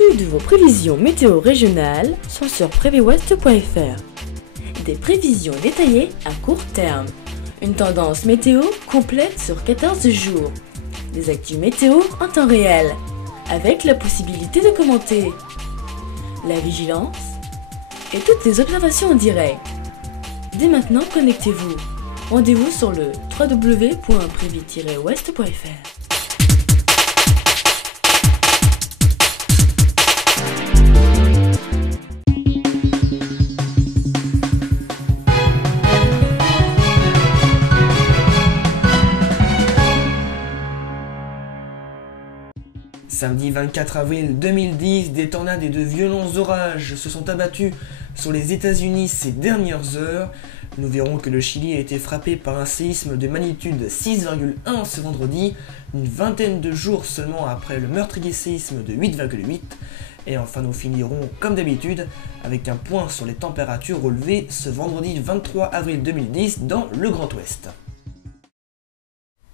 Toutes vos prévisions météo régionales sont sur préviwest.fr. Des prévisions détaillées à court terme. Une tendance météo complète sur 14 jours. Des actus météo en temps réel, avec la possibilité de commenter. La vigilance et toutes les observations en direct. Dès maintenant, connectez-vous. Rendez-vous sur le www.previ-west.fr. Samedi 24 avril 2010, des tornades et de violents orages se sont abattus sur les États-Unis ces dernières heures. Nous verrons que le Chili a été frappé par un séisme de magnitude 6,1 ce vendredi, une vingtaine de jours seulement après le meurtrier séisme de 8,8. Et enfin nous finirons comme d'habitude avec un point sur les températures relevées ce vendredi 23 avril 2010 dans le Grand Ouest.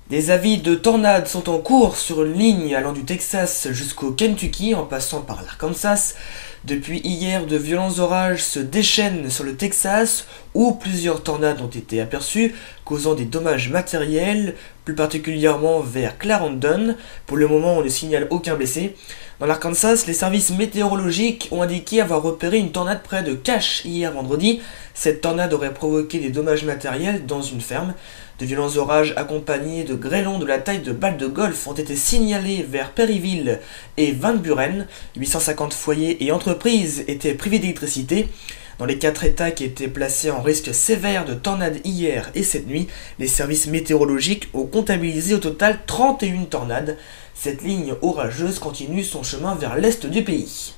Des avis de tornades sont en cours sur une ligne allant du Texas jusqu'au Kentucky en passant par l'Arkansas. Depuis hier, de violents orages se déchaînent sur le Texas où plusieurs tornades ont été aperçues, causant des dommages matériels, plus particulièrement vers Clarendon. Pour le moment, on ne signale aucun blessé. Dans l'Arkansas, les services météorologiques ont indiqué avoir repéré une tornade près de Cache hier vendredi. Cette tornade aurait provoqué des dommages matériels dans une ferme. De violents orages accompagnés de grêlons de la taille de balles de golf ont été signalés vers Perryville et Van Buren. 850 foyers et entreprises étaient privés d'électricité. Dans les 4 États qui étaient placés en risque sévère de tornades hier et cette nuit, les services météorologiques ont comptabilisé au total 31 tornades. Cette ligne orageuse continue son chemin vers l'est du pays.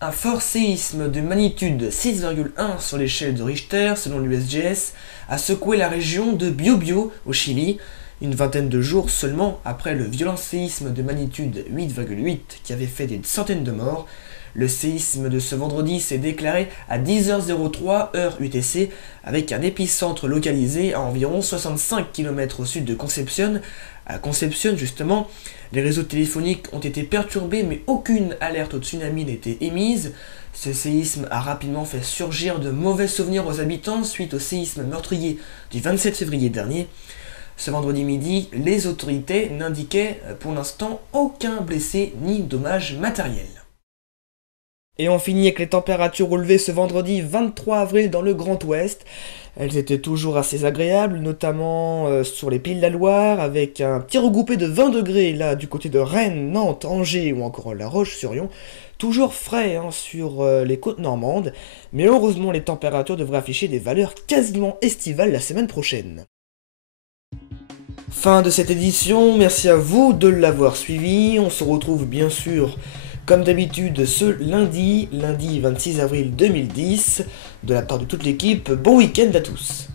Un fort séisme de magnitude 6,1 sur l'échelle de Richter, selon l'USGS, a secoué la région de Biobío, au Chili, une vingtaine de jours seulement après le violent séisme de magnitude 8,8 qui avait fait des centaines de morts. Le séisme de ce vendredi s'est déclaré à 10h03 heure UTC, avec un épicentre localisé à environ 65 km au sud de Concepción. À Concepción, justement, les réseaux téléphoniques ont été perturbés, mais aucune alerte au tsunami n'était émise. Ce séisme a rapidement fait surgir de mauvais souvenirs aux habitants suite au séisme meurtrier du 27 février dernier. Ce vendredi midi, les autorités n'indiquaient pour l'instant aucun blessé ni dommage matériel. Et on finit avec les températures relevées ce vendredi 23 avril dans le Grand Ouest. Elles étaient toujours assez agréables, notamment sur les Pays de la Loire, avec un petit regroupé de 20 degrés là du côté de Rennes, Nantes, Angers ou encore La Roche-sur-Yon. Toujours frais sur les côtes normandes, mais heureusement les températures devraient afficher des valeurs quasiment estivales la semaine prochaine. Fin de cette édition, merci à vous de l'avoir suivi. On se retrouve bien sûr comme d'habitude ce lundi 26 avril 2010, de la part de toute l'équipe, bon week-end à tous.